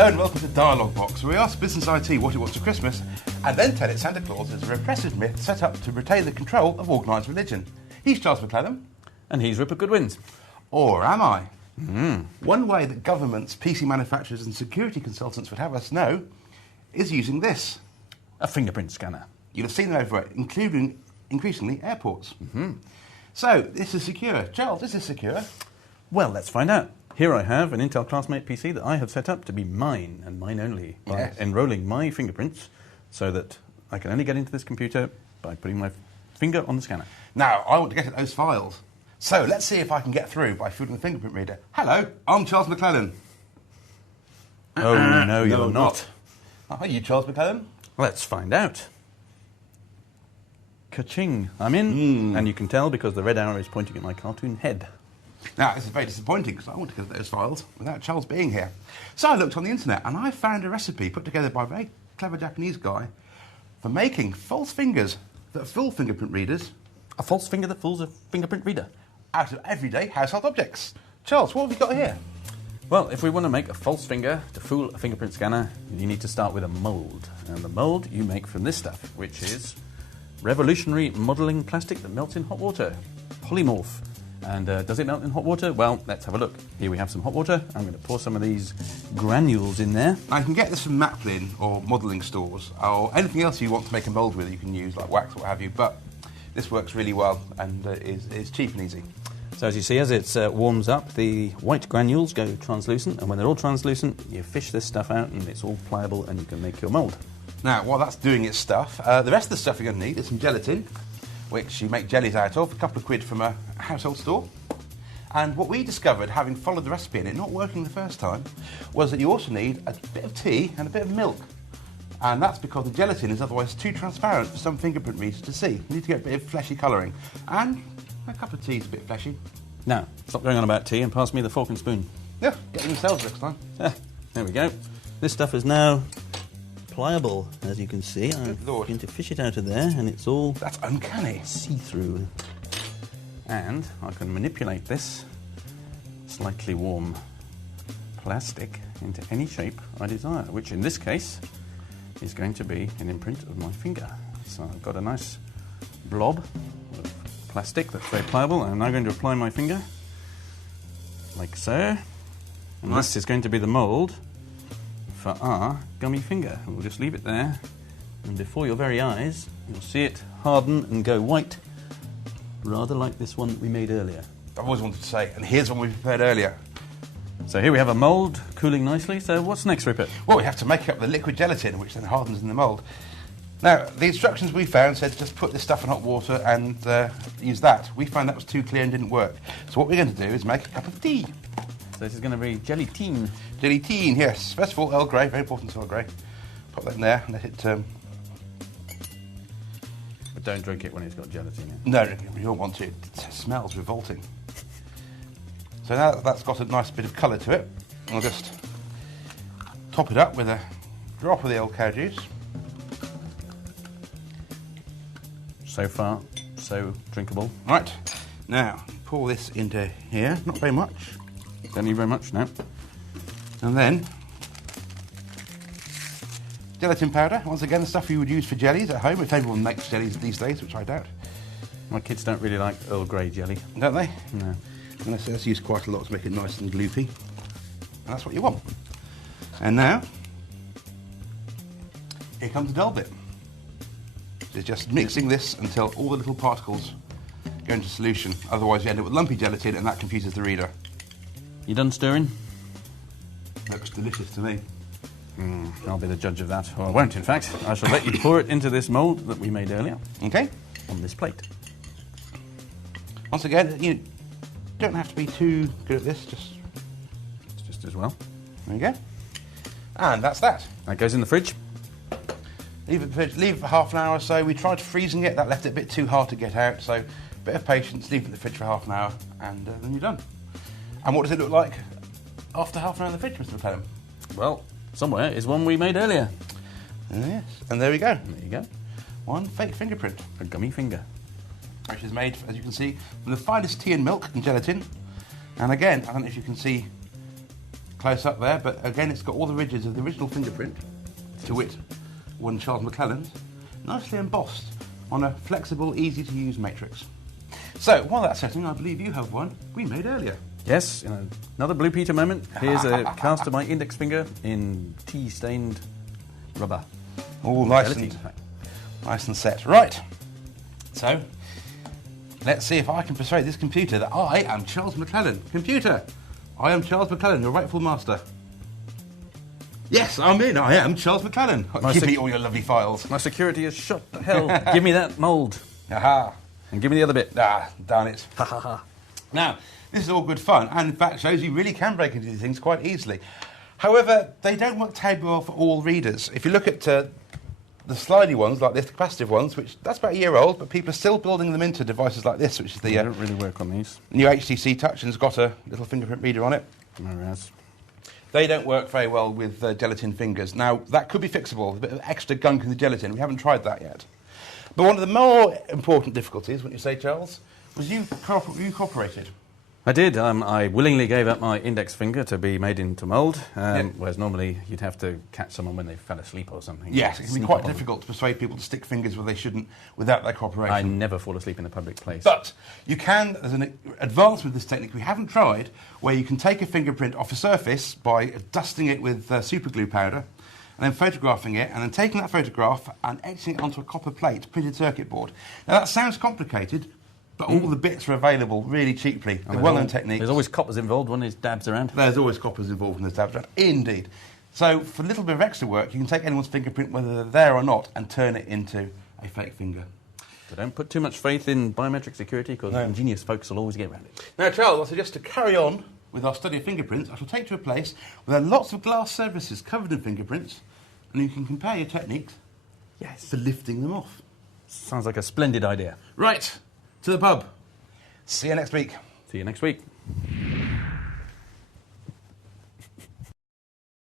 Hello and welcome to Dialoguebox, where we ask business IT what it wants for Christmas and then tell it Santa Claus is a repressive myth set up to retain the control of organised religion. He's Charles McClellan. And he's Rupert Goodwins. Or am I? One way that governments, PC manufacturers and security consultants would have us know is using this. A fingerprint scanner. You'll have seen them over it, including increasingly airports. So, this is secure. Charles, is this secure? Well, let's find out. Here I have an Intel Classmate PC that I have set up to be mine and mine only by enrolling my fingerprints so that I can only get into this computer by putting my finger on the scanner. Now, I want to get at those files. So, let's see if I can get through by fooling the fingerprint reader. Hello, I'm Charles McClellan. Oh, no, you're not. Are you Charles McClellan? Let's find out. Ka-ching, I'm in, and you can tell because the red arrow is pointing at my cartoon head. Now, this is very disappointing because I want to get at those files without Charles being here. So I looked on the internet and I found a recipe put together by a very clever Japanese guy for making false fingers that fool fingerprint readers. A false finger that fools a fingerprint reader? Out of everyday household objects. Charles, what have you got here? Well, if we want to make a false finger to fool a fingerprint scanner, you need to start with a mould. And the mould you make from this stuff, which is revolutionary modelling plastic that melts in hot water. Polymorph. And does it melt in hot water? Well, let's have a look. Here we have some hot water. I'm going to pour some of these granules in there. Now, you can get this from Makkelijk or modelling stores, or anything else you want to make a mould with you can use, like wax or what have you, but this works really well and is cheap and easy. So as you see, as it warms up, the white granules go translucent, and when they're all translucent, you fish this stuff out and it's all pliable and you can make your mould. Now, while that's doing its stuff, the rest of the stuff you're going to need is some gelatin, which you make jellies out of, a couple of quid from a household store. And what we discovered, having followed the recipe and it not working the first time, was that you also need a bit of tea and a bit of milk. And that's because the gelatin is otherwise too transparent for some fingerprint readers to see. You need to get a bit of fleshy colouring. And a cup of tea is a bit fleshy. Now, stop going on about tea and pass me the fork and spoon. Yeah, get them themselves next time. There we go. This stuff is now pliable, as you can see. I'm going to fish it out of there, and it's all... That's uncanny. See-through. And I can manipulate this slightly warm plastic into any shape I desire, which in this case is going to be an imprint of my finger. So I've got a nice blob of plastic that's very pliable, and I'm now going to apply my finger, like so. And this is going to be the mould for our gummy finger. And we'll just leave it there, and before your very eyes, you'll see it harden and go white, rather like this one that we made earlier. I've always wanted to say, and here's one we prepared earlier. So here we have a mould cooling nicely. So what's next, Rupert? Well, we have to make up the liquid gelatin, which then hardens in the mould. Now, the instructions we found said just put this stuff in hot water and use that. We found that was too clear and didn't work. So what we're going to do is make a cup of tea. So this is going to be gelatine. Gelatine, yes. First of all, Earl Grey, very important Earl Grey. Pop that in there and let it... But don't drink it when it's got gelatin in it. No, you don't want to. It smells revolting. So now that that's got a nice bit of colour to it, I'll just top it up with a drop of the old cow juice. So far, so drinkable. Right, now pour this into here, not very much. Don't need very much, no. And then gelatin powder, once again the stuff you would use for jellies at home, if everyone makes jellies these days, which I doubt. My kids don't really like Earl Grey jelly. Don't they? No. And that's used quite a lot to make it nice and gloopy. And that's what you want. And now, here comes the dull bit. It's just mixing this until all the little particles go into solution. Otherwise you end up with lumpy gelatin and that confuses the reader. You done stirring? Looks delicious to me. I'll be the judge of that. Or I won't, in fact. I shall let you pour it into this mould that we made earlier. Okay. On this plate. Once again, you don't have to be too good at this, Just as well. there you go. And that's that. That goes in the fridge. Leave it for half an hour or so. We tried freezing it, that left it a bit too hard to get out, so a bit of patience, leave it in the fridge for half an hour, and then you're done. And what does it look like after half an hour in the fridge, Mr. McClellan? Well, somewhere is one we made earlier. Yes, and there we go. There you go. One fake fingerprint, A gummy finger. which is made, as you can see, from the finest tea and milk and gelatin. And again, I don't know if you can see close up there, but again, it's got all the ridges of the original fingerprint, to wit, one Charles McClelland's, nicely embossed on a flexible, easy-to-use matrix. So, while that's setting, I believe you have one we made earlier. Yes, another Blue Peter moment. Here's a cast of my index finger in tea-stained rubber. All nice and set. Right. So, let's see if I can persuade this computer that I am Charles McClelland. Computer, I am Charles McClelland, your rightful master. Yes, I am Charles McClelland. Give me all your lovely files. My security is shut to hell. Give me that mould. Aha. And give me the other bit. Ah, darn it. Ha ha ha. Now, this is all good fun, and in fact shows you really can break into these things quite easily. However, they don't work terribly well for all readers. If you look at the slidey ones, like this, the capacitive ones, which that's about a year old, but people are still building them into devices like this, which is the... They don't really work on these. New HTC Touch, and it's got a little fingerprint reader on it. Whereas they don't work very well with gelatin fingers. Now, that could be fixable, a bit of extra gunk in the gelatin. We haven't tried that yet. But one of the more important difficulties, wouldn't you say, Charles, was you cooperated. I did. I willingly gave up my index finger to be made into mould, whereas normally you'd have to catch someone when they fell asleep or something. Yes, it can be quite difficult to persuade people to stick fingers where they shouldn't without their cooperation. I never fall asleep in a public place. But you can, there's an advancement of this technique we haven't tried, where you can take a fingerprint off a surface by dusting it with super glue powder, and then photographing it, and then taking that photograph and etching it onto a copper plate, printed circuit board. Now that sounds complicated, but all the bits are available really cheaply. The well-known techniques. There's always coppers involved when there's dabs around. There's always coppers involved when there's dabs around. Indeed. So for a little bit of extra work, you can take anyone's fingerprint, whether they're there or not, and turn it into a fake finger. So don't put too much faith in biometric security, because ingenious folks will always get around it. Now, Charles, I suggest to carry on with our study of fingerprints. I shall take you to a place where there are lots of glass surfaces covered in fingerprints, and you can compare your techniques for lifting them off. Sounds like a splendid idea. Right, to the pub. See you next week. See you next week.